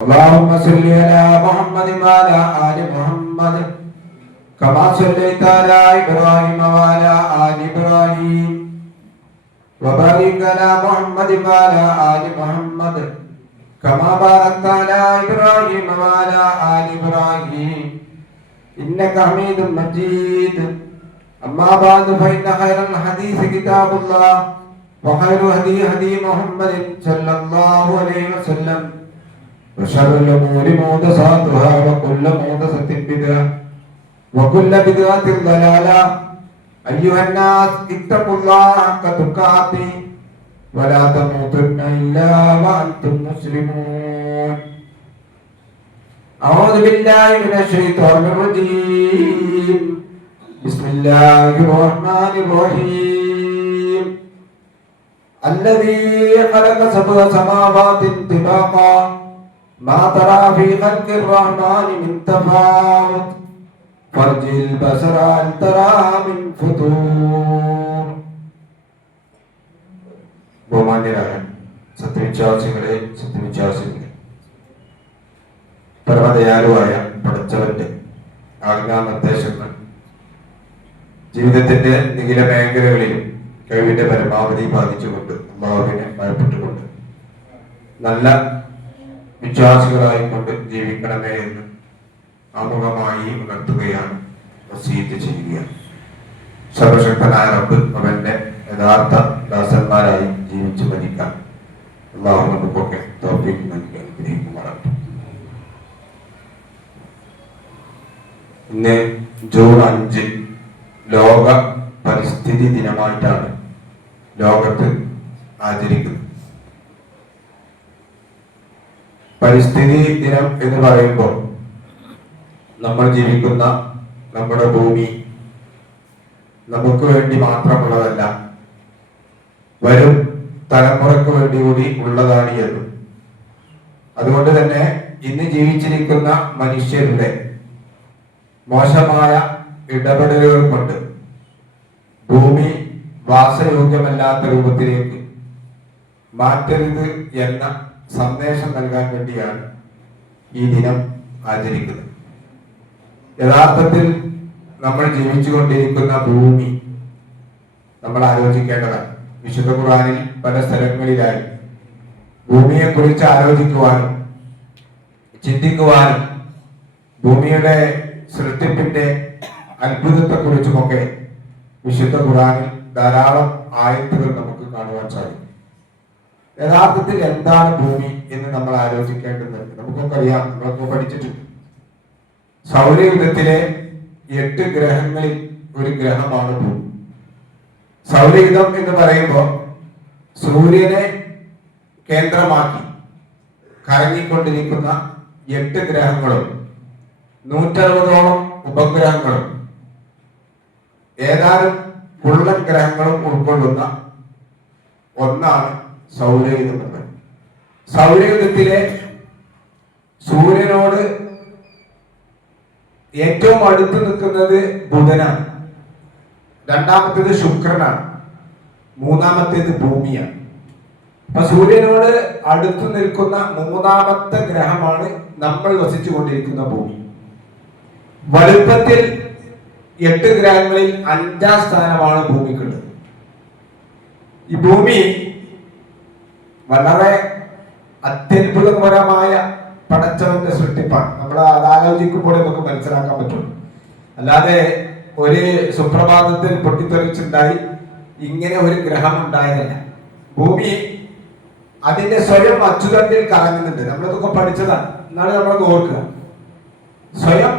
اللهم صل على محمد وعلى آل محمد كما صليت على إبراهيم وعلى آل إبراهيم وبارك على محمد وعلى آل محمد كما باركت على إبراهيم وعلى آل إبراهيم إنك حميد مجيد. أما بعد فإن خير الحديث كتاب الله وخير هدي هدي محمد صلى الله عليه وسلم وشر الأمور محدثاتها وكل محدثة بدعة وكل بدعة ضلالة. أيها الناس اتقوا الله حق تقاته ولا تموتن إلا وأنتم مسلمون. أعوذ بالله من الشيطان الرجيم. بسم الله الرحمن الرحيم. الذي خلق سبع سماوات طباقا ما ترى في خلق الرحمن من تفاوت فارجع البصر هل ترى من فطور. ബഹുമാന്യരായ സത്യവിശ്വാസികളെ സത്യവിശ്വാസികളെ, പരമദയാലുവായ പടച്ചവന്റെ ആജ്ഞാ നിർദ്ദേശങ്ങൾ ജീവിതത്തിന്റെ നിഖില മേഖലകളിലും കഴിവിന്റെ പരമാവധി ബാധിച്ചുകൊണ്ട് അല്ലാഹുവിനെ ഭയപ്പെട്ടുകൊണ്ട് നല്ല വിശ്വാസികളായിക്കൊണ്ട് ജീവിക്കണമേ എന്ന് ആമുഖമായി ഉണർത്തുകയാണ്, വസീയത്ത് ചെയ്യുകയാണ്. സർവശക്തനായ റബ്ബ് അവന്റെ യഥാർത്ഥ ദാസന്മാരായി ജീവിച്ചു മരിക്കാൻ അല്ലാഹു നമുക്കൊക്കെ തൗഫീഖ് നൽകി അനുഗ്രഹിക്കുമാറാകട്ടെ. ഇന്ന് ജൂൺ 5 ലോക പരിസ്ഥിതി ദിനമായിട്ടാണ് ലോകത്ത് ആചരിക്കുന്നത്. പരിസ്ഥിതി ദിനം എന്ന് പറയുമ്പോൾ നമ്മൾ ജീവിക്കുന്ന നമ്മുടെ ഭൂമി നമുക്ക് വേണ്ടി മാത്രമുള്ളതല്ല, വരും തലമുറയ്ക്ക് വേണ്ടി കൂടി ഉള്ളതാണ് എന്നും അതുകൊണ്ട് തന്നെ ഇന്ന് ജീവിച്ചിരിക്കുന്ന മനുഷ്യരുടെ മോശമായ ഇടപെടലുകൾ കൊണ്ട് ഭൂമി വാസയോഗ്യമല്ലാത്ത രൂപത്തിലേക്ക് മാറ്റരുത് എന്ന സന്ദേശം നൽകാൻ വേണ്ടിയാണ് ഈ ദിനം ആചരിക്കുന്നത്. യഥാർത്ഥത്തിൽ നമ്മൾ ജീവിച്ചുകൊണ്ടിരിക്കുന്ന ഭൂമി നമ്മൾ ആലോചിക്കേണ്ടതാണ്. വിശുദ്ധ ഖുർആനിൽ പല സ്ഥലങ്ങളിലായി ഭൂമിയെ കുറിച്ച് ആലോചിക്കുവാനും ചിന്തിക്കുവാനും ഭൂമിയുടെ സൃഷ്ടിപ്പിന്റെ അത്ഭുതത്തെ കുറിച്ചുമൊക്കെ വിശുദ്ധ ഖുർആനിൽ ധാരാളം ആയത്തുകൾ നമുക്ക് കാണുവാൻ സാധിക്കും. യഥാർത്ഥത്തിൽ എന്താണ് ഭൂമി എന്ന് നമ്മൾ ആലോചിക്കേണ്ടതുണ്ട്. നമുക്കൊക്കെ അറിയാം, നമ്മളൊക്കെ പഠിച്ചിട്ടുണ്ട്. സൗരയുധത്തിലെ 8 ഗ്രഹങ്ങളിൽ ഒരു ഗ്രഹമാണ് ഭൂമി. സൗരയുധം എന്ന് പറയുമ്പോൾ സൂര്യനെ കേന്ദ്രമാക്കി കറങ്ങിക്കൊണ്ടിരിക്കുന്ന 8 ഗ്രഹങ്ങളും 160ഓളം ഉപഗ്രഹങ്ങളും ഏതാനും കുള്ളൻ ഗ്രഹങ്ങളും ഉൾക്കൊള്ളുന്ന ഒന്നാണ് സൗരയുധം. സൗരയുധത്തിലെ സൂര്യനോട് ഏറ്റവും അടുത്ത് നിൽക്കുന്നത് ബുധനാണ്, രണ്ടാമത്തേത് ശുക്രനാണ്, മൂന്നാമത്തേത് ഭൂമിയാണ്. അപ്പൊ സൂര്യനോട് അടുത്ത് നിൽക്കുന്ന മൂന്നാമത്തെ ഗ്രഹമാണ് നമ്മൾ വസിച്ചു കൊണ്ടിരിക്കുന്ന ഭൂമി. വലുപ്പത്തിൽ 8 ഗ്രഹങ്ങളിൽ 5ാം സ്ഥാനമാണ് ഭൂമിക്കുള്ളത്. ഈ ഭൂമി വളരെ അത്യത്ഭുതകരമായ പടച്ചവന്റെ സൃഷ്ടിപ്പാണ്. നമ്മൾ അത് ആലോചിക്കുമ്പോൾ നമുക്ക് മനസ്സിലാക്കാൻ പറ്റുള്ളൂ. അല്ലാതെ ഒരു സുപ്രഭാതത്തിൽ പൊട്ടിത്തെറിച്ചുണ്ടായി ഇങ്ങനെ ഒരു ഗ്രഹം ഉണ്ടായതല്ല. ഭൂമി അതിന്റെ സ്വയം അച്ചുതണ്ടിൽ കറങ്ങുന്നുണ്ട്. നമ്മളിതൊക്കെ പഠിച്ചതാണ്, എന്നാണ് നമ്മളൊന്ന് ഓർക്കുക. സ്വയം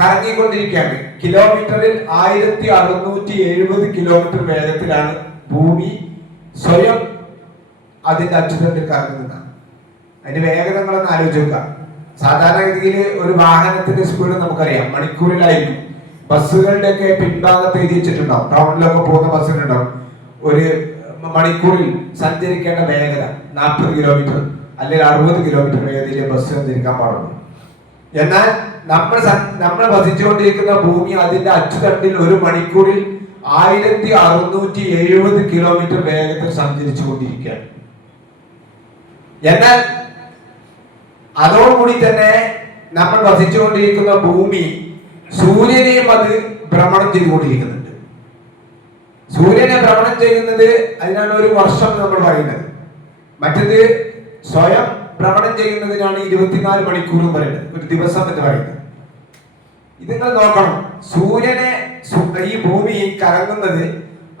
കറങ്ങിക്കൊണ്ടിരിക്കുകയാണ്. കിലോമീറ്ററിൽ 1670 കിലോമീറ്റർ വേഗത്തിലാണ് ഭൂമി സ്വയം അതിന്റെ അച്ചുതണ്ടിൽ കറങ്ങുന്നതാണ്. അതിന്റെ വേഗത നിങ്ങളൊന്ന് ആലോചിക്കുക. സാധാരണഗതിയിൽ ഒരു വാഹനത്തിന്റെ സ്പീഡ് നമുക്കറിയാം, മണിക്കൂറിലായിരിക്കും. ബസ്സുകളുടെയൊക്കെ പിൻഭാഗത്ത് എഴുതി വെച്ചിട്ടുണ്ടാവും. ടൗണിലൊക്കെ പോകുന്ന ബസ്സിനുണ്ടാവും ഒരു മണിക്കൂറിൽ സഞ്ചരിക്കേണ്ട വേഗത 40 കിലോമീറ്റർ അല്ലെങ്കിൽ 60 കിലോമീറ്റർ വേഗതയിൽ ബസ് സഞ്ചരിക്കാൻ പാടുള്ളൂ. എന്നാൽ നമ്മൾ വസിച്ചുകൊണ്ടിരിക്കുന്ന ഭൂമി അതിന്റെ അച്ചുതണ്ടിൽ ഒരു മണിക്കൂറിൽ 1670 കിലോമീറ്റർ വേഗത്തിൽ സഞ്ചരിച്ചു കൊണ്ടിരിക്കുകയാണ്. എന്നാൽ അതോടുകൂടി തന്നെ നമ്മൾ വസിച്ചുകൊണ്ടിരിക്കുന്ന ഭൂമി സൂര്യനെയും അത് ഭ്രമണം ചെയ്തുകൊണ്ടിരിക്കുന്നുണ്ട്. സൂര്യനെ ഭ്രമണം ചെയ്യുന്നത് അതിനാണ് ഒരു വർഷം നമ്മൾ പറയുന്നത്. മറ്റത് സ്വയം ഭ്രമണം ചെയ്യുന്നതിനാണ് 24 മണിക്കൂറും പറയുന്നത്, ഒരു ദിവസം എന്ന് പറയുന്നത്. ഇത് നിങ്ങൾ നോക്കണം, സൂര്യനെ ഈ ഭൂമി കറങ്ങുന്നത്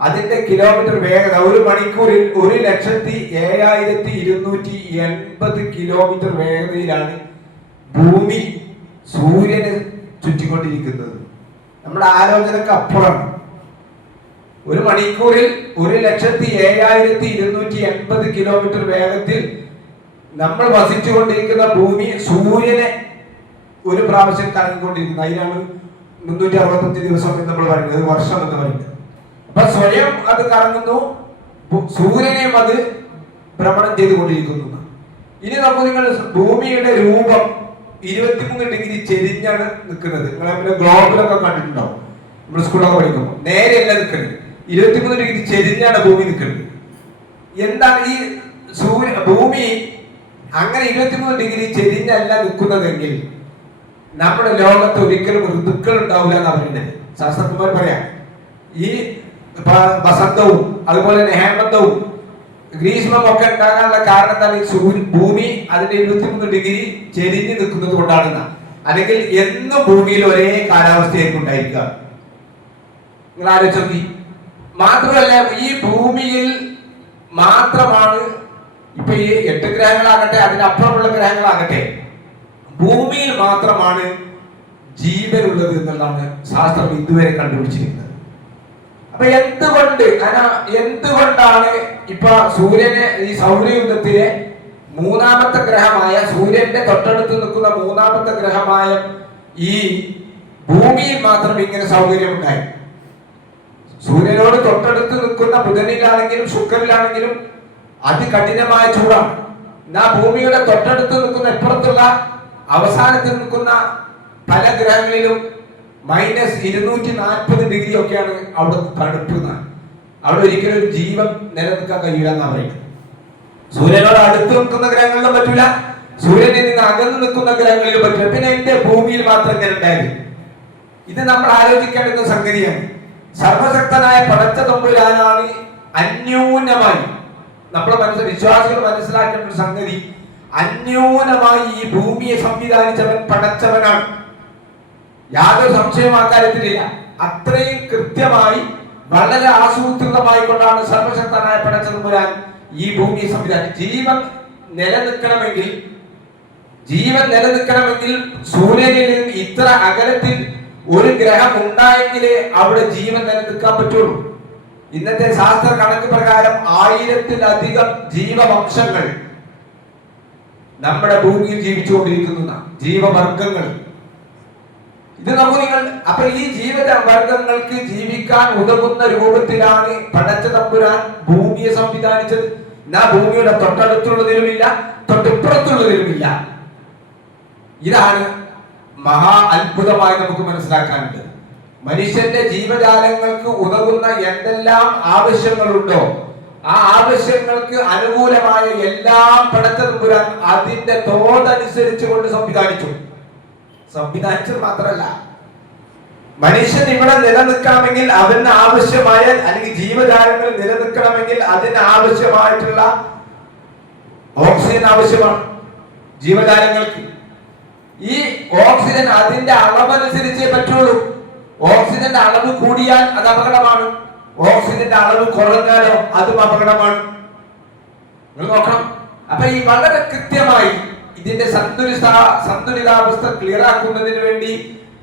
അതിന്റെ കിലോമീറ്റർ വേഗത ഒരു മണിക്കൂറിൽ 1,07,280 കിലോമീറ്റർ വേഗതയിലാണ് ഭൂമി സൂര്യനെ ചുറ്റിക്കൊണ്ടിരിക്കുന്നത്. നമ്മുടെ ആലോചനക്ക് അപ്പുറമാണ്. ഒരു മണിക്കൂറിൽ 1,07,280 കിലോമീറ്റർ വേഗത്തിൽ നമ്മൾ വസിച്ചുകൊണ്ടിരിക്കുന്ന ഭൂമി സൂര്യനെ ഒരു പ്രാവശ്യം കറങ്ങിക്കൊണ്ടിരിക്കുന്നത്. അതിനാണ് 365 ദിവസം എന്ന് നമ്മൾ പറയുന്നത്, വർഷം എന്ന് പറയുന്നത്. അപ്പൊ സ്വയം അത് കറങ്ങുന്നു, സൂര്യനെയും അത് ഭ്രമണം ചെയ്തുകൊണ്ടിരിക്കുന്നു. ഇനി നമുക്ക് നിങ്ങൾ ഭൂമിയുടെ രൂപം 23 ഡിഗ്രി ചെരിഞ്ഞാണ് നിൽക്കുന്നത്. നിങ്ങൾ ഗ്ലോബിലൊക്കെ കണ്ടിട്ടുണ്ടോ? നമ്മൾ സ്കൂളൊക്കെ പഠിക്കുമ്പോൾ നേരെയല്ല നിൽക്കുന്നത്, 23 ഡിഗ്രി ചെരിഞ്ഞാണ് ഭൂമി നിൽക്കുന്നത്. എന്താണ് ഈ ഭൂമി അങ്ങനെ 23 ഡിഗ്രി ചെരിഞ്ഞല്ല നിൽക്കുന്നതെങ്കിൽ നമ്മുടെ ലോകത്ത് ഒരിക്കലും ഋതുക്കൾ ഉണ്ടാവില്ല എന്നാണ് പറയുന്നത്. ശാസ്ത്രജ്ഞന്മാർ പറയാം, ഈ വസന്തവും അതുപോലെ തന്നെ ഹേമന്തവും ഗ്രീഷ്മം ഒക്കെ ഉണ്ടാകാനുള്ള കാരണം എന്താണ്? ഭൂമി അതിന്റെ 23 ഡിഗ്രി ചെരിഞ്ഞു നിൽക്കുന്നത് കൊണ്ടാണെന്ന. അല്ലെങ്കിൽ എന്നും ഭൂമിയിൽ ഒരേ കാലാവസ്ഥയായിരിക്കും ഉണ്ടായിരിക്കുക. നിങ്ങൾ ആലോചിച്ച്. മാത്രമല്ല, ഈ ഭൂമിയിൽ മാത്രമാണ് ഇപ്പൊ ഈ 8 ഗ്രഹങ്ങളാകട്ടെ അതിനപ്പുറമുള്ള ഗ്രഹങ്ങളാകട്ടെ ഭൂമിയിൽ മാത്രമാണ് ജീവനുള്ളത് എന്നുള്ളതാണ് ശാസ്ത്രം ഇതുവരെ കണ്ടുപിടിച്ചിരിക്കുന്നത്. അപ്പൊ എന്തുകൊണ്ടാണ് ഇപ്പൊ സൂര്യനെ ഈ സൗരയൂഥത്തിലെ 3ാമത്തെ ഗ്രഹമായ സൂര്യന്റെ തൊട്ടടുത്ത് നിൽക്കുന്ന 3ാമത്തെ ഗ്രഹമായ ഈ ഭൂമിയിൽ മാത്രം ഇങ്ങനെ സൗകര്യം ഉണ്ടായി? സൂര്യനോട് തൊട്ടടുത്ത് നിൽക്കുന്ന ബുധനിലാണെങ്കിലും ശുക്രനിലാണെങ്കിലും അതികഠിനമായ ചൂടാണ്. എന്നാ ഭൂമിയുടെ തൊട്ടടുത്ത് നിൽക്കുന്ന ഇപ്പുറത്തുള്ള അവസാനത്തിൽ നിൽക്കുന്ന പല ഗ്രഹങ്ങളിലും -240 ഡിഗ്രി ഒക്കെയാണ് അവിടെ തണുപ്പ്. അവിടെ ഒരിക്കലും ഒരു ജീവൻ നിലനിൽക്കാൻ കഴിയില്ല എന്നാണ് പറയുന്നത്. സൂര്യനോട് അടുത്ത് നിൽക്കുന്ന ഗ്രഹങ്ങളിലും പറ്റൂല, സൂര്യനിൽ നിന്ന് അകന്നു നിൽക്കുന്ന ഗ്രഹങ്ങളിലും പറ്റില്ല. പിന്നെ എന്റെ ഭൂമിയിൽ മാത്രം ഇങ്ങനെ ഉണ്ടായത്? ഇത് നമ്മൾ ആലോചിക്കേണ്ടുന്ന സംഗതിയാണ്. സർവശക്തനായ പടച്ച തമ്പുരാനാണ് അന്യൂനമായി നമ്മളെ വിശ്വാസികൾ മനസ്സിലാക്കേണ്ട ഒരു സംഗതി. അന്യൂനമായി ഈ ഭൂമിയെ സംവിധാനിച്ചവൻ പടച്ചവനാണ്. യാതൊരു സംശയവും ആ കാര്യത്തിലില്ല. അത്രയും കൃത്യമായി വളരെ ആസൂത്രിതമായി കൊണ്ടാണ് സർവശക്തനായ പടച്ച തമ്പുരാൻ ഈ ഭൂമിയെ സംവിധാനിച്ചത്. ജീവൻ നിലനിൽക്കണമെങ്കിൽ സൂര്യനിൽ നിന്ന് ഇത്ര അകലത്തിൽ ഒരു ഗ്രഹം ഉണ്ടായെങ്കിലേ അവിടെ ജീവൻ നിലനിൽക്കാൻ പറ്റുള്ളൂ. ഇന്നത്തെ ശാസ്ത്ര കണക്ക് പ്രകാരം 1000-ലധികം ജീവവംശങ്ങൾ നമ്മുടെ ഭൂമിയിൽ ജീവിച്ചുകൊണ്ടിരിക്കുന്ന ജീവവർഗങ്ങൾ. ഇത് നിങ്ങൾ അപ്പൊ ഈ ജീവവർഗങ്ങൾക്ക് ജീവിക്കാൻ ഉതകുന്ന രൂപത്തിലാണ് പടച്ച തമ്പുരാൻ ഭൂമിയെ സംവിധാനിച്ചത്. എന്നാ ഭൂമിയുടെ തൊട്ടടുത്തുള്ളതിലുമില്ല തൊട്ടിപ്പുറത്തുള്ളതിലുമില്ല. ഇതാണ് മഹാ അത്ഭുതമായി നമുക്ക് മനസ്സിലാക്കാനുണ്ട്. മനുഷ്യന്റെ ജീവജാലങ്ങൾക്ക് ഉതകുന്ന എന്തെല്ലാം ആവശ്യങ്ങളുണ്ടോ ആ ആവശ്യങ്ങൾക്ക് അനുകൂലമായ എല്ലാം പടച്ച തമ്പുരാൻ അതിന്റെ തോതനുസരിച്ച് കൊണ്ട് സംവിധാനിച്ചത് മാത്രമല്ല, മനുഷ്യൻ ഇവിടെ നിലനിൽക്കണമെങ്കിൽ അവന് ആവശ്യമായ അല്ലെങ്കിൽ ജീവജാലങ്ങൾ നിലനിൽക്കണമെങ്കിൽ അതിന് ആവശ്യമായിട്ടുള്ള ഓക്സിജൻ ആവശ്യമാണ് ജീവജാലങ്ങൾക്ക്. ഈ ഓക്സിജൻ അതിന്റെ അളവനുസരിച്ചേ പറ്റുള്ളൂ. ഓക്സിജന്റെ അളവ് കൂടിയാൽ അത് അപകടമാണ്, ഓക്സിജന്റെ അളവ് കുറഞ്ഞാലോ അതും അപകടമാണ്. നിങ്ങൾ നോക്കണം. അപ്പൊ ഈ വളരെ കൃത്യമായി ഇതിന്റെ സന്തുലിതാവസ്ഥ ക്ലിയർ ആക്കുന്നതിന് വേണ്ടി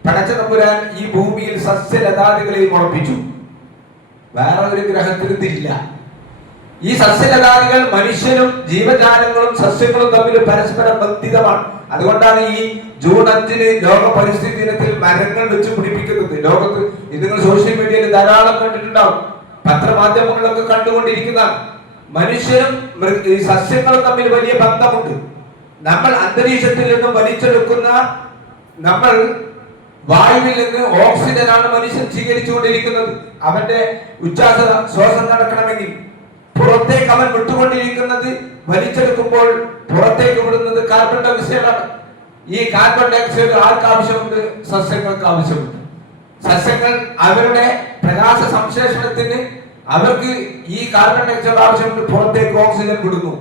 പടച്ച തമ്പുരാൻ ഈ ഭൂമിയിൽ സസ്യലതാദികളെ മുളപ്പിച്ചു. വേറെ ഒരു ഗ്രഹത്തിൽ ഇതില്ല. ഈ സസ്യലതാദികൾ മനുഷ്യനും ജീവജാലങ്ങളും സസ്യങ്ങളും തമ്മിൽ പരസ്പരം ബന്ധിതമാണ്. അതുകൊണ്ടാണ് ഈ ജൂൺ 5 ലോക പരിസ്ഥിതി ദിനത്തിൽ മരങ്ങൾ വെച്ച് പിടിപ്പിക്കുന്നത്. ലോകത്ത് നിങ്ങൾ സോഷ്യൽ മീഡിയയിൽ ധാരാളം കണ്ടിട്ടുണ്ടാവും, പത്രമാധ്യമങ്ങളിലൊക്കെ കണ്ടുകൊണ്ടിരിക്കുന്ന മനുഷ്യരും സസ്യങ്ങളും തമ്മിൽ വലിയ ബന്ധമുണ്ട്. നമ്മൾ അന്തരീക്ഷത്തിൽ നിന്നും വലിച്ചെടുക്കുന്ന നമ്മൾ വായുവിൽ നിന്ന് ഓക്സിജനാണ് മനുഷ്യൻ സ്വീകരിച്ചുകൊണ്ടിരിക്കുന്നത്. അവന്റെ ശ്വാസം നടക്കണമെങ്കിൽ പുറത്തേക്ക് അവൻ വിട്ടുകൊണ്ടിരിക്കുന്നത് വലിച്ചെടുക്കുമ്പോൾ പുറത്തേക്ക് വിടുന്നത് കാർബൺ ഡൈ ഓക്സൈഡാണ്. ഈ കാർബൺ ഡൈ ഓക്സൈഡ് ആർക്ക് ആവശ്യമുണ്ട്? സസ്യങ്ങൾക്ക് ആവശ്യമുണ്ട്. സസ്യങ്ങൾ അവരുടെ പ്രകാശ സംശ്ലേഷണത്തിന് അവർക്ക് ഈ കാർബൺ ഡൈ ഓക്സൈഡ് ആവശ്യമുണ്ട്, പുറത്തേക്ക് ഓക്സിജൻ വിടുന്നു.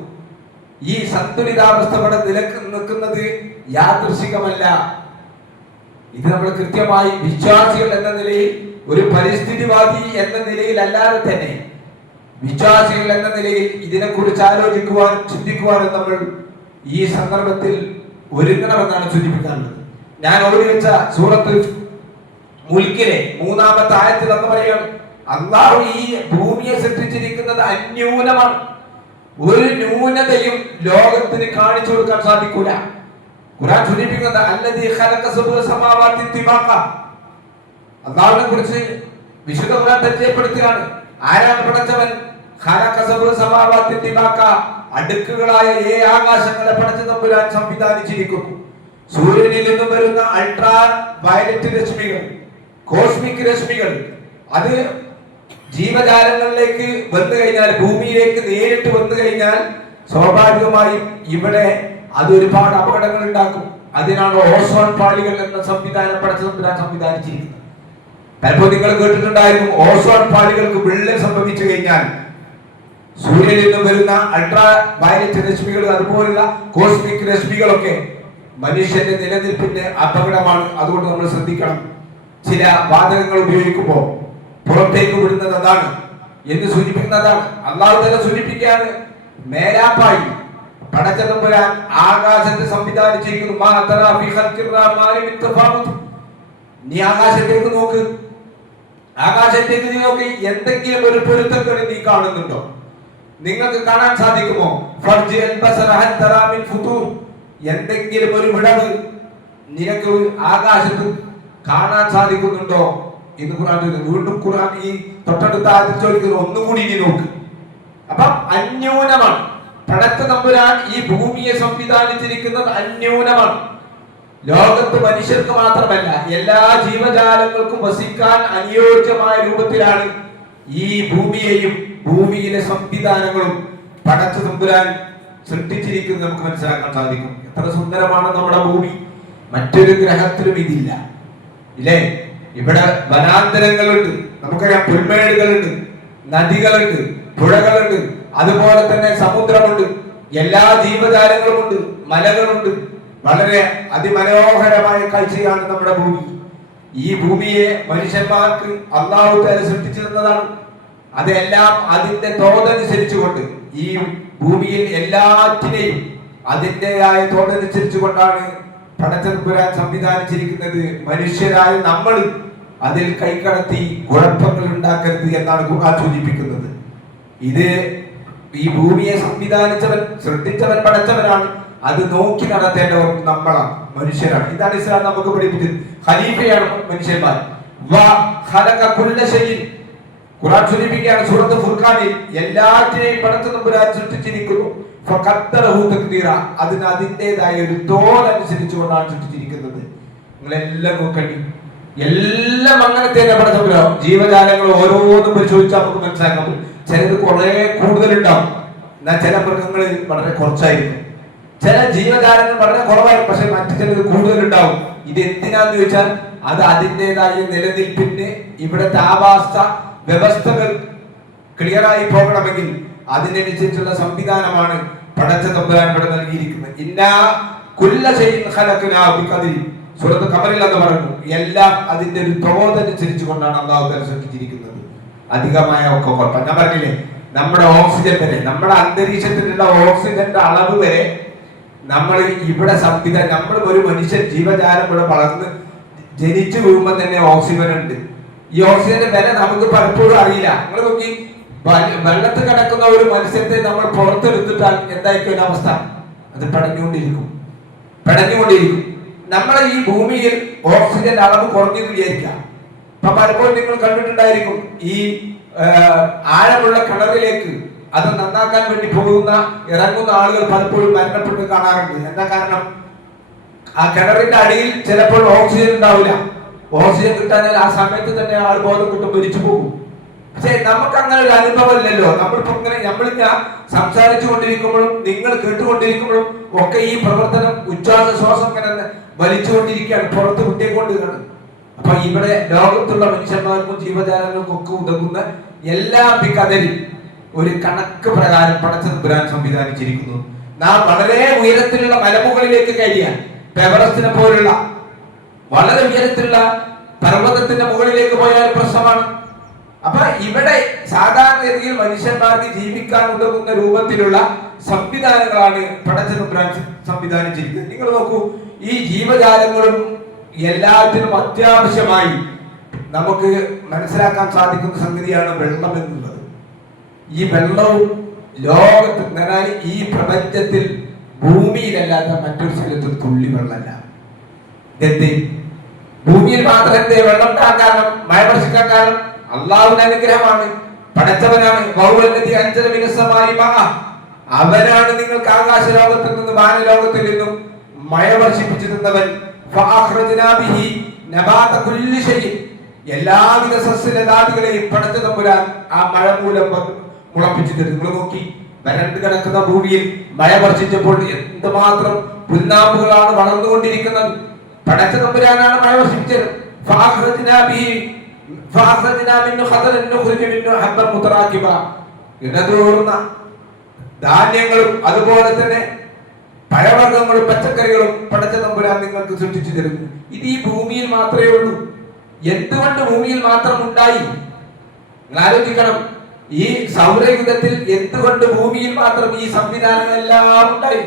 ഈ സന്തുലിതാവസ്ഥ ഇവിടെ നിൽക്കുന്നത് യാദൃശികമല്ല. ഇത് നമ്മൾ കൃത്യമായി വിശ്വാസികൾ എന്ന നിലയിൽ, ഒരു പരിസ്ഥിതിവാദി എന്ന നിലയിൽ അല്ലാതെ തന്നെ വിശ്വാസികൾ എന്ന നിലയിൽ ഇതിനെക്കുറിച്ച് ആലോചിക്കുവാനും ചിന്തിക്കുവാനും നമ്മൾ ഈ സന്ദർഭത്തിൽ ഒരുങ്ങണമെന്നാണ് സൂചിപ്പിക്കാറുള്ളത്. ഞാൻ ഓടി വെച്ച സൂറത്ത് മുൽക്കിലെ 3-ാമത്തെ ആയത്തിൽ എന്ന് പറയുകയാണ്, അള്ളാഹു ഈ ഭൂമിയെ സൃഷ്ടിച്ചിരിക്കുന്നത് അന്യൂനമാണ്. ഒരു ന്യൂനതയും ലോകത്തിന് കാണിച്ചു കൊടുക്കാൻ സാധിക്കൂല. ഖുർആൻ സൂചിപ്പിക്കുന്നത് അല്ലദീ ഖലഖ സബ്അ സമാവാതി തിബാഖ. അല്ലാഹുവിനെ കുറിച്ച് വിശുദ്ധ ഖുർആൻ പരിചയപ്പെടുത്തുകയാണ്. ആരാണ് പടച്ചവൻ? ഖലഖ സബ്അ സമാവാതി തിബാഖ. അടുക്കുകളായ 7 ആകാശങ്ങളെ പടച്ച തമ്പുരാൻ സംവിധാനിച്ചിരിക്കുന്നു. സൂര്യനിൽ നിന്നും വരുന്ന അൾട്രാ വയലറ്റ് രശ്മികൾ, കോസ്മിക് രശ്മികൾ, അത് ജീവജാലങ്ങളിലേക്ക് വന്നു കഴിഞ്ഞാൽ, ഭൂമിയിലേക്ക് നേരിട്ട് വന്നു കഴിഞ്ഞാൽ സ്വാഭാവികമായും ഇവിടെ അത് ഒരുപാട് അപകടങ്ങൾ ഉണ്ടാക്കും. അതിനാണ് ഓസോൺ പാളികൾ എന്ന സംവിധാനം പടച്ചതമ്പുരാൻ സംവിധാനിച്ചിരിക്കുന്നത്. പലപ്പോൾ നിങ്ങൾ കേട്ടിട്ടുണ്ടായിരുന്നു, ഓസോൺ പാളികൾക്ക് വിള്ളൽ സംഭവിച്ചു കഴിഞ്ഞാൽ സൂര്യനിൽ നിന്നും വരുന്ന അൾട്രാ വയലറ്റ് രശ്മികൾ, അതുപോലുള്ള കോസ്മിക് രശ്മികളൊക്കെ മനുഷ്യന്റെ നിലനിൽപ്പിന്റെ അപകടമാണ്. അതുകൊണ്ട് നമ്മൾ ശ്രദ്ധിക്കണം. ചില വാതകങ്ങൾ ഉപയോഗിക്കുമ്പോൾ പുറത്തേക്ക് വിടുന്നത് അതാണ് എന്ന് സൂചിപ്പിക്കുന്നതാണ്. അള്ളാഹു തന്നെ സൂചിപ്പിക്കുകയാണ്, മേലാപ്പായി പടച്ചതമ്പുരാൻ ആകാശത്തെ സംവിധാനിച്ചിരിക്കുന്നു. നീ ആകാശത്തേക്ക് നോക്ക്, ആകാശത്തേക്ക് നീ നോക്കി, എന്തെങ്കിലും ഒരു പൊരുത്തക്കേട് നീ കാണുന്നുണ്ടോ? നിങ്ങൾക്ക് കാണാൻ സാധിക്കുമോ? എന്തെങ്കിലും ഒരു വിടവ് നിനക്ക് ആകാശത്ത് കാണാൻ സാധിക്കുന്നുണ്ടോ എന്ന് ഖുർആൻ ചോദിക്കുന്നു. വീണ്ടും ഖുർആൻ ഈ തൊട്ടടുത്ത ആയത്തിൽ ചോദിക്കുന്നു, ഒന്നുകൂടി ഇനി നോക്ക്. അപ്പം അന്യൂനമാണ് പടച്ച തമ്പുരാൻ ഈ ഭൂമിയെ സംവിധാനിച്ചിരിക്കുന്നത്, അന്യൂനമാണ്. ലോകത്ത് മനുഷ്യർക്ക് മാത്രമല്ല എല്ലാ ജീവജാലങ്ങൾക്കും വസിക്കാൻ അനുയോജ്യമായ രൂപത്തിലാണ് ഈ ഭൂമിയെയും ഭൂമിയിലെ സംവിധാനങ്ങളും പടച്ച തമ്പുരാൻ സൃഷ്ടിച്ചിരിക്കുന്നത് നമുക്ക് മനസ്സിലാക്കാൻ സാധിക്കും. എത്ര സുന്ദരമാണ് നമ്മുടെ ഭൂമി. മറ്റൊരു ഗ്രഹത്തിലും ഇതില്ല, ഇല്ലേ? ഇവിടെ വനാന്തരങ്ങളുണ്ട്, നമുക്കറിയാം, പുൽമേടുകളുണ്ട്, നദികളുണ്ട്, പുഴകളുണ്ട്, അതുപോലെ തന്നെ സമുദ്രമുണ്ട്, എല്ലാ ജീവജാലങ്ങളുമുണ്ട്, മലകളുണ്ട്. വളരെ അതിമനോഹരമായ കാഴ്ചയാണ് നമ്മുടെ ഭൂമി. ഈ ഭൂമിയെ മനുഷ്യന്മാർക്ക് അള്ളാഹു തആല സൃഷ്ടിച്ചു തന്നതാണ്. അതെല്ലാം അതിന്റെ തോതനുസരിച്ചുകൊണ്ട്, ഈ ഭൂമിയിൽ എല്ലാറ്റിനെയും അതിൻ്റെതായ തോതനുസരിച്ചുകൊണ്ടാണ് പടച്ചതമ്പുരാൻ സംവിധാനിച്ചിരിക്കുന്നത്. മനുഷ്യരായ നമ്മൾ അതിൽ കൈകടത്തി കുഴപ്പങ്ങൾ ഉണ്ടാക്കരുത് എന്നാണ് ഖുർആൻ സൂചിപ്പിക്കുന്നത്. ഇത് ഈ ഭൂമിയെ സംവിധാനിച്ചവൻ, സൃഷ്ടിച്ചവൻ പടച്ചവനാണ്. അത് നോക്കി നടത്തേണ്ടവർ നമ്മളാണ്, മനുഷ്യരാണ്. ഇതാണ് ഇസ്ലാം നമുക്ക് പഠിപ്പിച്ചത്. ഖലീഫയാണ് മനുഷ്യന്മാർ. ഖുർആൻ സൂചിപ്പിക്കുകയാണ് സൂറത്ത് ഫുർഖാനിൽ, എല്ലാറ്റിനെയും പടച്ചതമ്പുരാൻ സൃഷ്ടിച്ചിരിക്കുന്നു. അതിന് അതിൻ്റെതായ ഒരു തോതനുസരിച്ചുകൊണ്ടാണ് സൃഷ്ടിച്ചിരിക്കുന്നത്. നിങ്ങളെല്ലാം നോക്കണ്ടി, എല്ലാം അങ്ങനെ തന്നെ പടച്ചതമ്പുരാൻ. ജീവജാലങ്ങൾ ഓരോന്നും പരിശോധിച്ചാൽ നമുക്ക് മനസ്സിലാക്കാം. ചിലത് കുറെ കൂടുതലുണ്ടാവും, എന്നാൽ ചില മൃഗങ്ങൾ വളരെ കുറച്ചായിരിക്കും. ചില ജീവജാലങ്ങൾ വളരെ കുറവായിരിക്കും, പക്ഷെ മറ്റു ചിലത് കൂടുതലുണ്ടാവും. ഇത് എന്തിനാന്ന് ചോദിച്ചാൽ അത് അതിൻ്റെതായ നിലനിൽപ്പിന്, ഇവിടുത്തെ ആവാസ വ്യവസ്ഥകൾ ക്ലിയറായി പോകണമെങ്കിൽ അതിനനുസരിച്ചുള്ള സംവിധാനമാണ് പടച്ച തമ്പുരാൻ ഇവിടെ നൽകിയിരിക്കുന്നത്. ഇന്നാ കുല്ല ശൈഇൻ ഖലഖനാഹു ബിഖദരി. സൂറത്ത് ഖമറിൽ എന്ന് പറയുന്നു, എല്ലാം അതിന്റെ ഒരു തോതനുസരിച്ച് കൊണ്ടാണ് അല്ലാഹു തആല സൃഷ്ടിച്ചിരിക്കുന്നത്. അധികമായ ഒക്കെ കുഴപ്പം. ഞാൻ പറഞ്ഞില്ലേ, നമ്മുടെ ഓക്സിജൻ വരെ, നമ്മുടെ അന്തരീക്ഷത്തിലുള്ള ഓക്സിജന്റെ അളവ് വരെ നമ്മൾ ഇവിടെ സംവിധാനം, നമ്മൾ ഒരു മനുഷ്യൻ ജീവജാലം ഇവിടെ വളർന്ന് ജനിച്ചു വീഴുമ്പോൾ തന്നെ ഓക്സിജൻ ഉണ്ട്. ഈ ഓക്സിജന്റെ വില നമുക്ക് പലപ്പോഴും അറിയില്ല. നിങ്ങൾ നോക്കി, വെള്ളത്തിൽ കിടക്കുന്ന ഒരു മത്സ്യത്തെ നമ്മൾ പുറത്തെടുത്തിട്ടാൽ എന്തായിരിക്കും അവസ്ഥ? അത് പടഞ്ഞുകൊണ്ടിരിക്കും. നമ്മളെ ഈ ഭൂമിയിൽ ഓക്സിജന്റെ അളവ് കുറഞ്ഞു വിചാരിക്കാം. അപ്പൊ പലപ്പോഴും നിങ്ങൾ കണ്ടിട്ടുണ്ടായിരിക്കും, ഈ ആഴമുള്ള കിണറിലേക്ക് അത് നന്നാക്കാൻ വേണ്ടി ഇറങ്ങുന്ന ആളുകൾ പലപ്പോഴും മരണപ്പെട്ട് കാണാറുണ്ട്. എന്താ കാരണം? ആ കിണറിന്റെ അടിയിൽ ചിലപ്പോൾ ഓക്സിജൻ ഉണ്ടാവില്ല. ഓക്സിജൻ കിട്ടാനാൽ ആ സമയത്ത് തന്നെ ആൾ ബോധം കിട്ടും, മരിച്ചു പോകും. പക്ഷെ നമുക്ക് അങ്ങനെ ഒരു അനുഭവം ഇല്ലല്ലോ. നമ്മളിപ്പോ നമ്മളിങ്ങനെ സംസാരിച്ചു കൊണ്ടിരിക്കുമ്പോഴും നിങ്ങൾ കേട്ടുകൊണ്ടിരിക്കുമ്പോഴും ഒക്കെ ഈ പ്രവർത്തനം ശ്വാസം ഇങ്ങനെ വലിച്ചുകൊണ്ടിരിക്കുകയാണ്, പുറത്ത് വിട്ടേക്കൊണ്ടിരിക്കുകയാണ്. അപ്പൊ ഇവിടെ ലോകത്തുള്ള മനുഷ്യന്മാർക്കും ജീവജാലങ്ങൾക്കും ഒക്കെ ഉതകുന്ന എല്ലാ കഥയും ഒരു കണക്ക് പ്രകാരം പടച്ചതമ്പുരാൻ സംവിധാനിച്ചിരിക്കുന്നു. നാം വളരെ ഉയരത്തിലുള്ള മലമുകളിലേക്ക് കയറിയാൽ എവറസ്റ്റിനെ പോലുള്ള വളരെ ഉയരത്തിലുള്ള പർവ്വതത്തിന്റെ മുകളിലേക്ക് പോയാൽ പ്രശ്നമാണ്. അപ്പൊ ഇവിടെ സാധാരണഗതിയിൽ മനുഷ്യന്മാർക്ക് ജീവിക്കാൻ ഉതകുന്ന രൂപത്തിലുള്ള സംവിധാനങ്ങളാണ് പടച്ചതമ്പുരാൻ സംവിധാനിച്ചിരിക്കുന്നത്. നിങ്ങൾ നോക്കൂ, ഈ ജീവജാലങ്ങളും എല്ലാത്തിനും അത്യാവശ്യമായി നമുക്ക് മനസ്സിലാക്കാൻ സാധിക്കുന്ന സംഗതിയാണ് വെള്ളം എന്നുള്ളത്. ഈ വെള്ളവും ലോകത്ത് ഈ പ്രപഞ്ചത്തിൽ ഭൂമിയിലല്ലാത്ത മറ്റൊരു സ്ഥലത്തും തുള്ളി വെള്ളമല്ല. എന്തേ ഭൂമിയിൽ മാത്രം എന്തേ വെള്ളം ഉണ്ടാകാൻ കാരണം, മഴ വർഷിക്കാൻ കാരണം അള്ളാഹുവിന്റെ അനുഗ്രഹമാണ്, പടച്ചവനാണ്. അവനാണ് നിങ്ങൾക്ക് ആകാശ ലോകത്തിൽ നിന്ന് വാനലോകത്തിൽ നിന്നും മഴ വർഷിപ്പിച്ചു തന്നവൻ. എല്ലാവിധ സസ്യലതാദികളെയും പടച്ച തമ്പുരാൻ ആ മഴ മൂലം മുളപ്പിച്ചു തരും. നിങ്ങൾ നോക്കി, വരണ്ട് കിടക്കുന്ന ഭൂമിയിൽ മഴ വർഷിച്ചപ്പോൾ എന്തുമാത്രം പുൽനാമ്പുകളാണ് വളർന്നുകൊണ്ടിരിക്കുന്നത്. പടച്ച തമ്പുരാനാണ് മഴ വർഷിപ്പിച്ചത്. ഇടതൂർന്ന ധാന്യങ്ങളും അതുപോലെ തന്നെ പഴവർഗ്ഗങ്ങളും പച്ചക്കറികളും പടച്ച തമ്പുരാൻ നിങ്ങൾക്ക് സൃഷ്ടിച്ചു തരുന്നു. ഇത് ഈ ഭൂമിയിൽ മാത്രമേ ഉള്ളൂ. എന്തുകൊണ്ട് ഭൂമിയിൽ മാത്രം ഉണ്ടായി? നിങ്ങൾ ആലോചിക്കണം. ഈ സൗരയുഗത്തിൽ എന്തുകൊണ്ട് ഭൂമിയിൽ മാത്രം ഈ സംവിധാനങ്ങളെല്ലാം ഉണ്ടായി?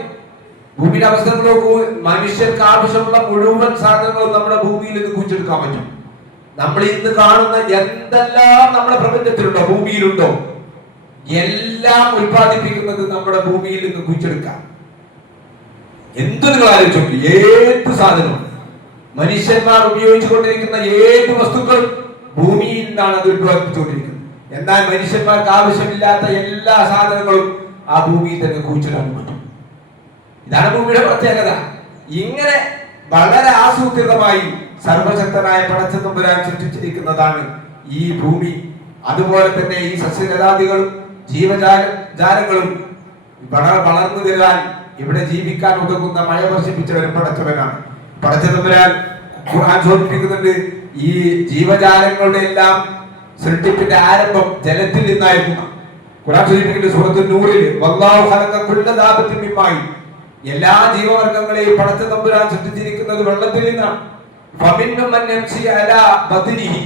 ഭൂമിയുടെ അവസ്ഥ നോക്കൂ. മനുഷ്യർക്ക് ആവശ്യമുള്ള മുഴുവൻ സാധനങ്ങളും നമ്മുടെ ഭൂമിയിൽ നിന്ന് കുഴിച്ചെടുക്കാൻ പറ്റും. നമ്മൾ ഇന്ന് കാണുന്ന എന്തെല്ലാം നമ്മുടെ പ്രപഞ്ചത്തിലുണ്ടോ, ഭൂമിയിലുണ്ടോ, എല്ലാം ഉൽപ്പാദിപ്പിക്കുന്നത് നമ്മുടെ ഭൂമിയിൽ നിന്ന് കുഴിച്ചെടുക്കാം. എന്ത് നിങ്ങൾ ആലോചിച്ചു, ഏത് സാധനവും മനുഷ്യന്മാർ ഉപയോഗിച്ചുകൊണ്ടിരിക്കുന്ന ഏത് വസ്തുക്കളും ഭൂമിയിൽ നിന്നാണ് അത് ഉത്പാദിപ്പിച്ചുകൊണ്ടിരിക്കുന്നത്. എന്നാൽ മനുഷ്യന്മാർക്ക് ആവശ്യമില്ലാത്ത എല്ലാ സാധനങ്ങളും ആ ഭൂമിയിൽ തന്നെ കുഴിച്ചിടാൻ പറ്റും. ഇതാണ് ഭൂമിയുടെ പ്രത്യേകത. ഇങ്ങനെ വളരെ ആസൂത്രിതമായി സർവശക്തനായ പടച്ച തമ്പുരാൻ സൃഷ്ടിച്ചിരിക്കുന്നതാണ് ഈ ഭൂമി. അതുപോലെ തന്നെ ഈ സസ്യലതാദികളും ജീവജാലങ്ങളും വളർന്നു വരാൻ ഇവിടെ ജീവിക്കാൻ ഉതകുന്ന മഴ വർഷിപ്പിച്ചവരും പടച്ചവനാണ്. പടച്ച തമ്പുരാൻ ഖുർആൻ സൂചിപ്പിക്കുന്നുണ്ട്, ഈ ജീവജാലങ്ങളുടെ എല്ലാം സൃഷ്ടിപ്പിന്റെ ആരംഭം ജലത്തിൽ നിന്നായിരുന്നു. ഖുർആൻ സൂചിപ്പിക്കുന്നുണ്ട് സൂറത്തുൻ നൂറിൽ, വല്ലാഹു ഖലഖ കുല്ല ദാബത്തിൻ മിൻ മാഇ, എല്ലാ ജീവവർഗങ്ങളെയും പടച്ച തമ്പുരാൻ സൃഷ്ടിച്ചിരിക്കുന്നത് വെള്ളത്തിൽ നിന്നാണ്. ഫമിൻഹും മൻ യംശി അലാ ബദ്നിഹി,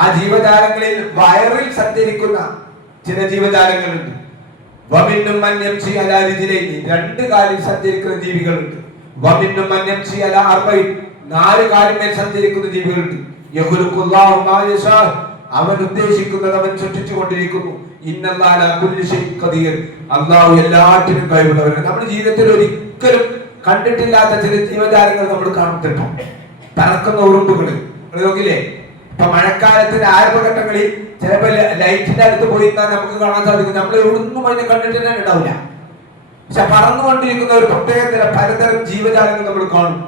ആ ജീവജാലങ്ങളിൽ വയറിൽ സഞ്ചരിക്കുന്ന ചില ജീവജാലങ്ങളുണ്ട്. വമിൻഹും മൻ യംശി അലാ റിജ്ലൈനി, രണ്ട് കാലിൽ സഞ്ചരിക്കുന്ന ജീവികളുണ്ട്. വമിൻഹും മൻ യംശി അലാ അർബഇൻ, നാല് കാലിന്മേൽ സഞ്ചരിക്കുന്ന ജീവികളുണ്ട്. യഖ്ലുഖുല്ലാഹു മാ യശാ, അവൻ ഉദ്ദേശിക്കുന്നത് അവൻ സൃഷ്ടിച്ചുകൊണ്ടിരിക്കുന്നു. ഇന്നല്ലാഹ അലാ കുല്ലി ഷൈഇൻ ഖദീർ, അല്ലാഹു എല്ലാറ്റിനും കഴിവുള്ളവനാണ്. നമ്മുടെ ജീവിതത്തിൽ ഒരിക്കലും കണ്ടിട്ടില്ലാത്ത ചില ജീവജാലങ്ങൾ നമ്മൾ കാണുന്നുണ്ട്. പറക്കുന്ന ഉറുമ്പുകൾ നോക്കില്ലേ? ഇപ്പൊ മഴക്കാലത്തിന്റെ ആരംഭഘട്ടങ്ങളിൽ ചിലപ്പോൾ ലൈറ്റിന്റെ അടുത്ത് പോയി നമുക്ക് കാണാൻ സാധിക്കും. നമ്മൾ ഒന്നും അതിനെ കണ്ടിട്ട് തന്നെ ഉണ്ടാവില്ല. പക്ഷെ പറന്നുകൊണ്ടിരിക്കുന്ന ഒരു പ്രത്യേക പലതരം ജീവജാലങ്ങൾ നമ്മൾ കാണും.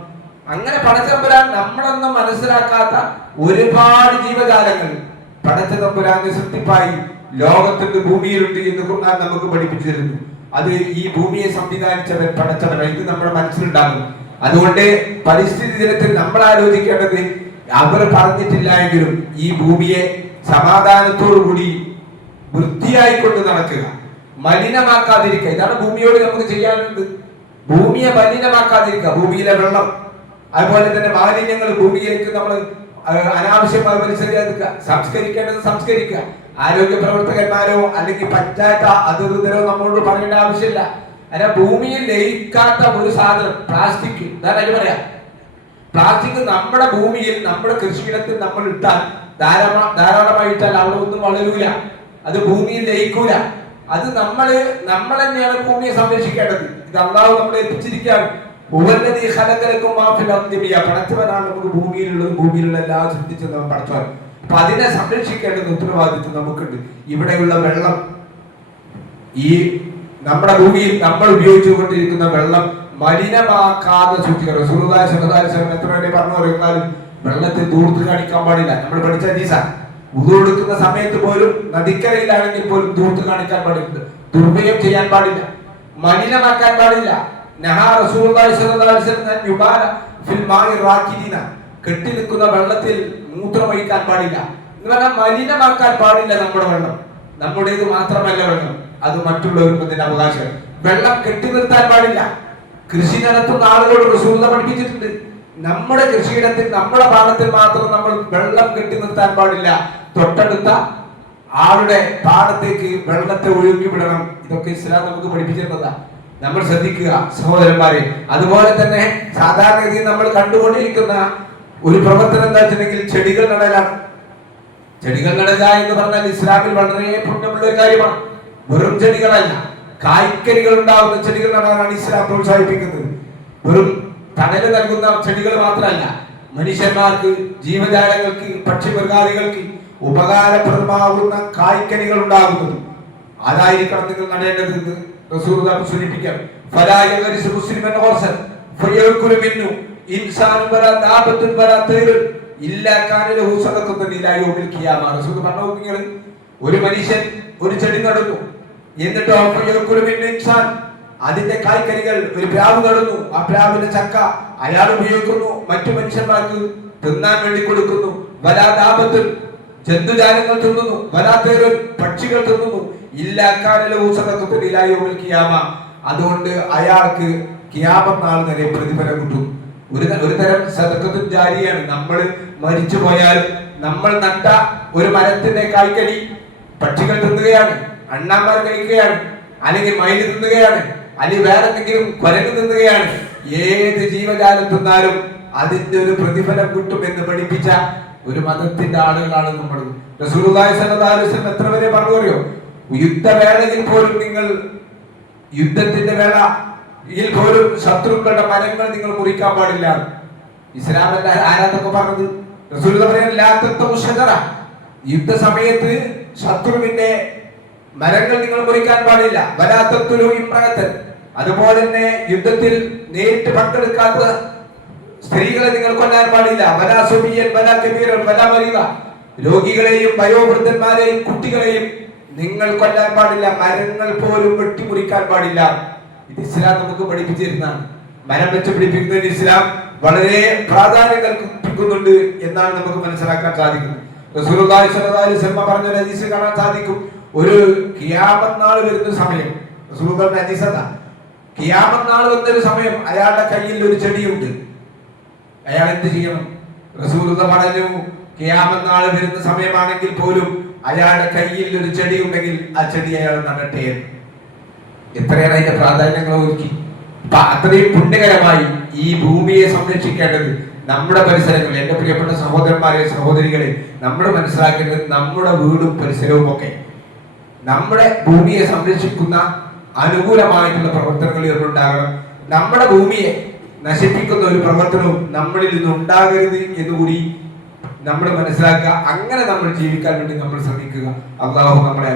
അങ്ങനെ പടച്ചതമ്പുരാൻ നമ്മളൊന്നും മനസ്സിലാക്കാത്ത ഒരുപാട് ജീവജാലങ്ങൾ പടച്ചതമ്പുരാന്റെ സൃഷ്ടിപ്പായി ലോകത്തിന്റെ ഭൂമിയിലുണ്ട് എന്ന് ഖുർആൻ നമുക്ക് പഠിപ്പിച്ചു തരുന്നു. അത് ഈ ഭൂമിയെ സംവിധാനിച്ചവൻ പടച്ചവനാണ്. ഇത് നമ്മുടെ മനസ്സിലുണ്ടാകും. അതുകൊണ്ട് പരിസ്ഥിതി ദിനത്തിൽ നമ്മൾ ആലോചിക്കേണ്ടത്, അവർ പറഞ്ഞിട്ടില്ല എങ്കിലും ഈ ഭൂമിയെ സമാധാനത്തോടു കൂടി വൃത്തിയായിക്കൊണ്ട് നടക്കുക, മലിനമാക്കാതിരിക്കുക. ഇതാണ് ഭൂമിയോട് നമുക്ക് ചെയ്യാനുള്ളത്. ഭൂമിയെ മലിനമാക്കാതിരിക്കുക. ഭൂമിയിലെ വെള്ളം, അതുപോലെ തന്നെ മാലിന്യങ്ങൾ ഭൂമിയിലേക്ക് നമ്മൾ അനാവശ്യമായി വലിച്ചെറിയാതിരിക്കുക. സംസ്കരിക്കേണ്ടത് സംസ്കരിക്കുക. ആരോഗ്യ പ്രവർത്തകന്മാരോ അല്ലെങ്കിൽ പഞ്ചായത്ത് അധികൃതരോ നമ്മളോട് പറയേണ്ട ആവശ്യമില്ല. അല്ല, ഭൂമിയിൽ ലയിക്കാത്ത ഒരു സാധനം പ്ലാസ്റ്റിക്. എന്തായാലും പറയാം, പ്ലാസ്റ്റിക് നമ്മുടെ ഭൂമിയിൽ നമ്മുടെ കൃഷിയിടത്തിൽ നമ്മൾ ഇട്ടാൽ ധാരാളമായിട്ടാൽ അവിടെ ഒന്നും വളരൂല, അത് ഭൂമിയിൽ ലയിക്കൂല. അത് നമ്മൾ തന്നെയാണ് ഭൂമിയെ സംരക്ഷിക്കേണ്ടത്. ഇത് അല്ലാഹു നമ്മളെ എത്തിച്ചിരിക്കുകയാണ്. പടച്ചവനാണ് നമുക്ക് ഭൂമിയിലുള്ളത്, ഭൂമിയിലുള്ള എല്ലാം സൃഷ്ടിച്ചത് പടച്ചവൻ. അപ്പൊ അതിനെ സംരക്ഷിക്കേണ്ടത് ഉത്തരവാദിത്വം നമുക്കുണ്ട്. ഇവിടെയുള്ള വെള്ളം, ഈ നമ്മുടെ ഭൂമിയിൽ നമ്മൾ ഉപയോഗിച്ചുകൊണ്ടിരിക്കുന്ന വെള്ളം മലിനമാക്കാതെ സൂക്ഷിക്കുക. റസൂലുള്ളാഹി സ്വല്ലല്ലാഹു അലൈഹി വസല്ലം എത്ര വേണ്ടി പറഞ്ഞു പറയുന്നാലും വെള്ളത്തെ ദൂർത്ത് കാണിക്കാൻ പാടില്ല. നമ്മൾ പഠിച്ച ഹദീസാണ്, വുളു എടുക്കുന്ന സമയത്ത് പോലും നദിക്കരയിലാണെങ്കിൽ പോലും ധൂർത്ത് കാണിക്കാൻ പാടില്ല, ദുർവ്യയം ചെയ്യാൻ പാടില്ല, മലിനമാക്കാൻ പാടില്ല. നഹാ റസൂലുള്ളാഹി സ്വല്ലല്ലാഹു അലൈഹി വസല്ലം യുബാല ഫിൽ മാഇ റാകിദീന, കെട്ടി നിൽക്കുന്ന വെള്ളത്തിൽ മൂത്രമൊഴിക്കാൻ പാടില്ല എന്ന് പറഞ്ഞാൽ മലിനമാക്കാൻ പാടില്ല നമ്മുടെ വെള്ളം. നമ്മുടേത് മാത്രമല്ല വെള്ളം, അത് മറ്റുള്ളവർക്കും അവകാശം. വെള്ളം കെട്ടി നിർത്താൻ പാടില്ല. കൃഷി നടത്തുന്ന ആളുകളോട് റസൂലുള്ളാഹി പഠിപ്പിച്ചിട്ടുണ്ട്, നമ്മുടെ കൃഷിയിടത്തിൽ നമ്മുടെ പാടത്തിൽ മാത്രം നമ്മൾ വെള്ളം കെട്ടി നിർത്താൻ പാടില്ല, തൊട്ടടുത്ത ആളുടെ പാടത്തേക്ക് വെള്ളത്തെ ഒഴുക്കി വിടണം. ഇതൊക്കെ ഇസ്ലാം നമുക്ക് പഠിപ്പിച്ചിരുന്നതാ. നമ്മൾ ശ്രദ്ധിക്കുക സഹോദരന്മാരെ. അതുപോലെ തന്നെ സാധാരണഗതിയിൽ നമ്മൾ കണ്ടുകൊണ്ടിരിക്കുന്ന ഒരു പ്രവർത്തനം എന്താ വെച്ചിട്ടുണ്ടെങ്കിൽ ചെടികൾ നടലാണ്. ചെടികൾ നടുക എന്ന് പറഞ്ഞാൽ ഇസ്ലാമിൽ വളരെ പുണ്യമുള്ള ഒരു കാര്യമാണ്. വെറും ചെടികളല്ല, കായ്ക്കനികൾ ഉണ്ടാകുന്ന ചെടികൾ നടാനാണ് ഇസ്ലാം പ്രോത്സാഹിപ്പിക്കുന്നത്. വെറും തണല് നൽകുന്ന ചെടികൾ മാത്രമല്ല, മനുഷ്യന്മാർക്ക്, ജീവജാലങ്ങൾക്ക്, പക്ഷിമൃഗാദികൾക്ക് ഉപകാരപ്രദമാകുന്ന കായ്ക്കനികൾ ഉണ്ടാകുന്നത് അതായിരിക്കണം നിങ്ങൾ നടേണ്ടത്. റസൂലുള്ളാഹി സൂചിപ്പിക്കാം, ഫലാ യഗ്രിസു മുസ്ലിമൻ ഖർസൻ ഫയകുലു മിന്നു ഇൻസാനു വലാ ദാബത്തുൻ വലാ തൈറുൻ ഇല്ലാ കാന ലഹു സദഖത്തുൻ ഇലാ യൗമിൽ ഖിയാമ. റസൂൽ പറഞ്ഞു, നിങ്ങൾ ഒരു മനുഷ്യൻ ഒരു ചെടി നടുന്നു, എന്നിട്ട് ഫയകുലു മിന്നു ഇൻസാൻ, അതിന്റെ കായ്ക്കനികൾ ഒരു പ്ലാവ് നടുന്നു, ആ പ്ലാവിന്റെ ചക്ക അയാൾ ഉപയോഗിക്കുന്നു, മറ്റു മനുഷ്യന്മാർക്ക് തിന്നാൻ വേണ്ടി കൊടുക്കുന്നു. വലാ ദാബത്തുൻ, ജന്തുജാലങ്ങൾ തിന്നുന്നു, വലാ തൈറുൻ, പക്ഷികൾ തിന്നുന്നു, ഇല്ലാ കാന ലഹു സദഖത്തുൻ ഇലാ യൗമിൽ ഖിയാമ. അതുകൊണ്ട് അയാൾക്ക് ഖിയാമത്ത് നാൾ വരെ പ്രതിഫലം കിട്ടും. ഒരു തരം സദഖത്തുൻ ജാരിയാണ്. നമ്മൾ മരിച്ചു പോയാൽ നമ്മൾ നട്ട ഒരു മരത്തിന്റെ കായ്ക്കനി പക്ഷികൾ തിന്നുകയാണ്, അണ്ണാന്മാർ കഴിക്കുകയാണ്, അല്ലെങ്കിൽ മയിൽ തിന്നുകയാണ്, അല്ലെങ്കിൽ വേറെ എന്തെങ്കിലും കുരങ്ങ് തിന്നുകയാണ്. ഏത് ജീവജാലം തിന്നാലും അതിന്റെ ഒരു പ്രതിഫലം കിട്ടും എന്ന് പഠിപ്പിച്ച ഒരു മതത്തിന്റെ ആളുകളാണ് നമ്മൾ. റസൂലുള്ളാഹി സ്വല്ലല്ലാഹു അലൈഹി വസല്ലം എത്ര വരെ പറഞ്ഞു അറിയോ? യുദ്ധവേളയിൽ പോലും നിങ്ങൾ, യുദ്ധത്തിന്റെ വേളയിൽ പോലും ശത്രുക്കളുടെ മരങ്ങൾ നിങ്ങൾ മുറിക്കാൻ പാടില്ല. ഇസ്ലാമല്ല ആരാധൊക്കെ പറഞ്ഞത്. റസൂലുള്ളാഹി പറയുന്നത് യുദ്ധ സമയത്ത് ശത്രുവിന്റെ മരങ്ങൾ നിങ്ങൾ മുറിക്കാൻ പാടില്ല. വലാത്തത്തുലു ഇംറഅത്തൻ, അതുപോലെ തന്നെ യുദ്ധത്തിൽ നേരിട്ട് പങ്കെടുക്കാത്ത സ്ത്രീകളെ നിങ്ങൾ കൊല്ലാൻ പാടില്ല. വലാ സുബിയൻ വലാ കബീറൻ വലാ മരീദ, രോഗികളെയും വയോവൃദ്ധന്മാരെയും കുട്ടികളെയും നിങ്ങൾ കൊല്ലാൻ പാടില്ല. മരങ്ങൾ പോലും വെട്ടിമുറിക്കാൻ പാടില്ല. ഇത് ഇസ്ലാം നമുക്ക് പഠിപ്പിച്ചിരുന്നതാണ്. മരം വെച്ച് പിടിപ്പിക്കുന്നതിന് ഇസ്ലാം വളരെ പ്രാധാന്യം കൽപ്പിക്കുന്നുണ്ട് എന്നാണ് നമുക്ക് മനസ്സിലാക്കാൻ സാധിക്കുന്നത്. റസൂലുള്ളാഹി സ്വല്ലല്ലാഹു അലൈഹി വസല്ലം പറഞ്ഞ ഹദീസ് കാണാൻ സാധിക്കും. ഒരു ഖിയാമത്ത് നാൾ വരുന്ന സമയം, റസൂലുള്ളാഹിയുടെ ഹദീസാണ്, ഖിയാമത്ത് നാൾ വരുന്ന സമയം അയാളുടെ കയ്യിൽ ഒരു ചെടിയുണ്ട്, അയാൾ എന്ത് ചെയ്യണം? റസൂലുള്ളാഹി പറഞ്ഞു, ഖിയാമത്ത് നാൾ വരുന്ന സമയമാണെങ്കിൽ പോലും അയാളുടെ കയ്യിൽ ഒരു ചെടി ഉണ്ടെങ്കിൽ ആ ചെടി അയാൾ നടട്ടെ. എത്രയാണ് അതിന്റെ പ്രാധാന്യങ്ങൾ ഒരുക്കി. അപ്പൊ അത്രയും പുണ്യകരമായി ഈ ഭൂമിയെ സംരക്ഷിക്കേണ്ടത് നമ്മുടെ പരിസരങ്ങൾ. എന്റെ പ്രിയപ്പെട്ട സഹോദരന്മാരെ, സഹോദരികളെ, നമ്മൾ മനസ്സിലാക്കേണ്ടത് നമ്മുടെ വീടും പരിസരവും ഒക്കെ നമ്മുടെ ഭൂമിയെ സംരക്ഷിക്കുന്ന അനുകൂലമായിട്ടുള്ള പ്രവർത്തനങ്ങൾ ഉണ്ടാകണം. നമ്മുടെ ഭൂമിയെ നശിപ്പിക്കുന്ന ഒരു പ്രവർത്തനവും നമ്മളിൽ നിന്ന് ഉണ്ടാകരുത് എന്നുകൂടി നമ്മൾ മനസ്സിലാക്കുക. അങ്ങനെ നമ്മൾ ജീവിക്കാൻ വേണ്ടി നമ്മൾ ശ്രമിക്കുക. അല്ലാഹു നമ്മളെ